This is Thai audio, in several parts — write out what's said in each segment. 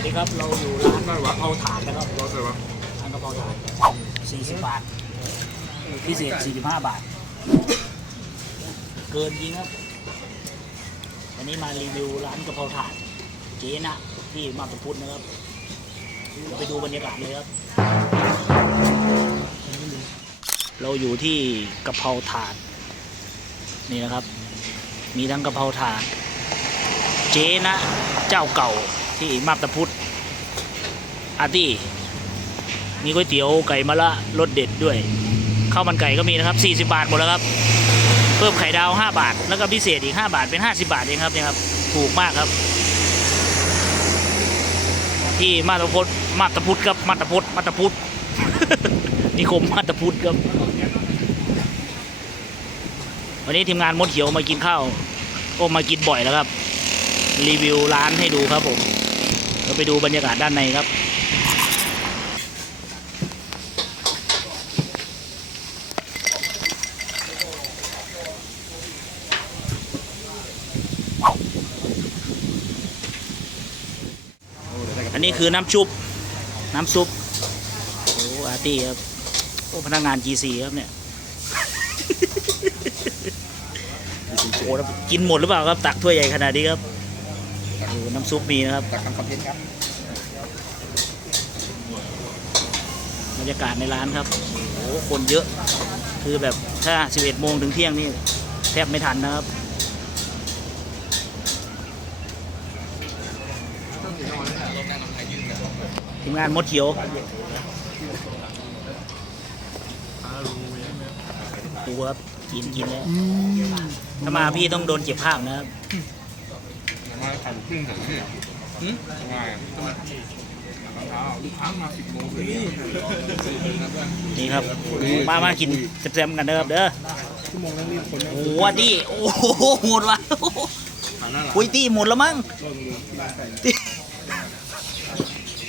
วัสดีครับ เราอยู่ร้านกะเพราถาดนะครับรสเลยวะร้านกะเพราถาด40 บาท พิเศษ 45 บาท เกินจริงครับ วันนี้มารีวิวร้านกะเพราถาดเจ๊นะที่มาตุพุทธนะครับเราไปดูบรรยากาศเลยครับ เราอยู่ที่กะเพราถาด นี่นะครับ มีทั้งกะเพราถาด เจ๊นะ เจ้าเก่า ที่มาบตาพุธอาร์ตี้มีก๋วยเตี๋ยวไก่มะละรสเด็ดด้วยข้าวมันไก่ก็มีนะครับ 40 บาทหมดแล้วครับ เพิ่มไข่ดาว 5 บาท แล้วก็พิเศษอีก 5 บาทเป็น 50 บาทเองครับเนี่ยครับ ถูกมากครับ ที่มาตาพุธมาตาพุธครับมาตาพุธมาตาพุธนิคมมาตาพุธครับ วันนี้ทีมงานมดเขียวมากินข้าวโอ้มากินบ่อยแล้วครับ รีวิวร้านให้ดูครับผม เราไปดูบรรยากาศด้านในครับ อันนี้คือน้ำชุบ น้ำซุป โอ้อาร์ตี้ครับ โอ้พนักงาน GC ครับเนี่ยโอ้แล้วกินหมดหรือเปล่าครับ ตักถ้วยใหญ่ขนาดนี้ครับ โอ้น้ำซุปมีนะครับจากทำคอนเทนต์ครับบรรยากาศในร้านครับโอ้โหคนเยอะ คือแบบถ้า 11 โมงถึงเที่ยงนี่แทบไม่ทันนะครับทีมงานมดเขียวดูครับกินกินแล้วถ้ามาพี่ต้องโดนเก็บภาพนะครับ มาถ่ายครึ่งถึงเนี่ยหืมง่ายทำไมเช้าลูกค้ามาสิบโมงเลยนี่ครับมามากินแซ่บๆกันเด้อครับเด้อชั่วโมงนั้นรีบคนโอ้โหอันนี้โอ้โหหมดว่ะผ่านหน้าหลังคุยตี้หมดแล้วมั้งตี้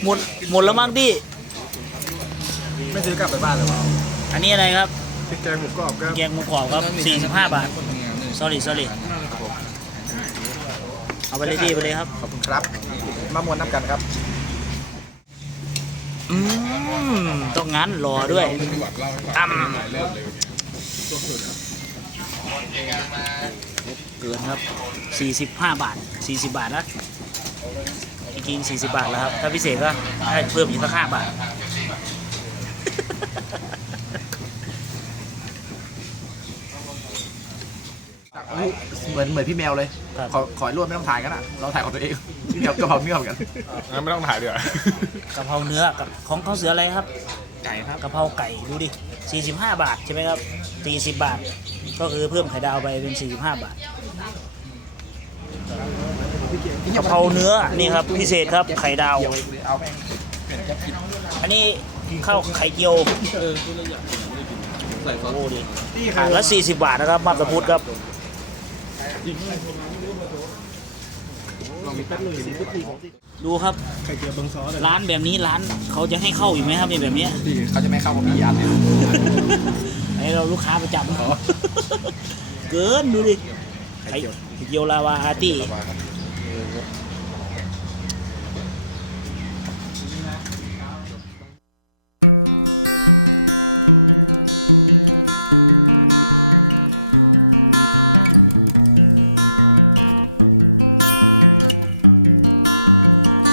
หมดหมดแล้วมั้งตี้ไม่ซื้อกลับไปบ้านเลยเปล่าอันนี้อะไรครับพริกแกงหมูกรอบครับแกงหมูกรอบครับ45บาท sorry sorry เอาไปเลยดีไปเลยครับ ขอบคุณครับ มามวนน้ำกันครับอืมต้องงั้นรอด้วยตั้มเกินครับ 45 บาท 40 บาทนะจริงๆ40 บาทแล้วครับ ถ้าพิเศษก็ให้เพิ่มอีกสัก5บาท เหมือนเหมือนพี่แมวเลย ครับ ขอขอให้รวดไม่ต้องถ่ายกันอะ เราถ่ายของตัวเองพี่แมวกระเพราเนื้อเหมือนกัน งั้นไม่ต้องถ่ายเดี๋ยวกะเพราเนื้อกับของเขาเสืออะไรครับไก่ครับกะเพราไก่ดูดิ 45 บาทใช่ไหมครับ 40 บาท ก็คือเพิ่มไข่ดาวไปเป็น 45 บาทกะเพราเนื้อนี่ครับพิเศษครับไข่ดาว เอาแม่งอันนี้ข้าวไข่เจียวโอ้ดิถาดละ40 บาทนะครับมาตรพุทธครับ ดูครับ ไข่เจียวตรงซอสเลยร้านแบบนี้ร้านเขาจะให้เข้าอยู่ไหมครับเนี่ยแบบเนี้ยพี่เขาจะไม่เข้ากับพี่ยันเลยให้เราลูกค้าประจำเกินดูดิไข่เจียวลาวาอาร์ตี้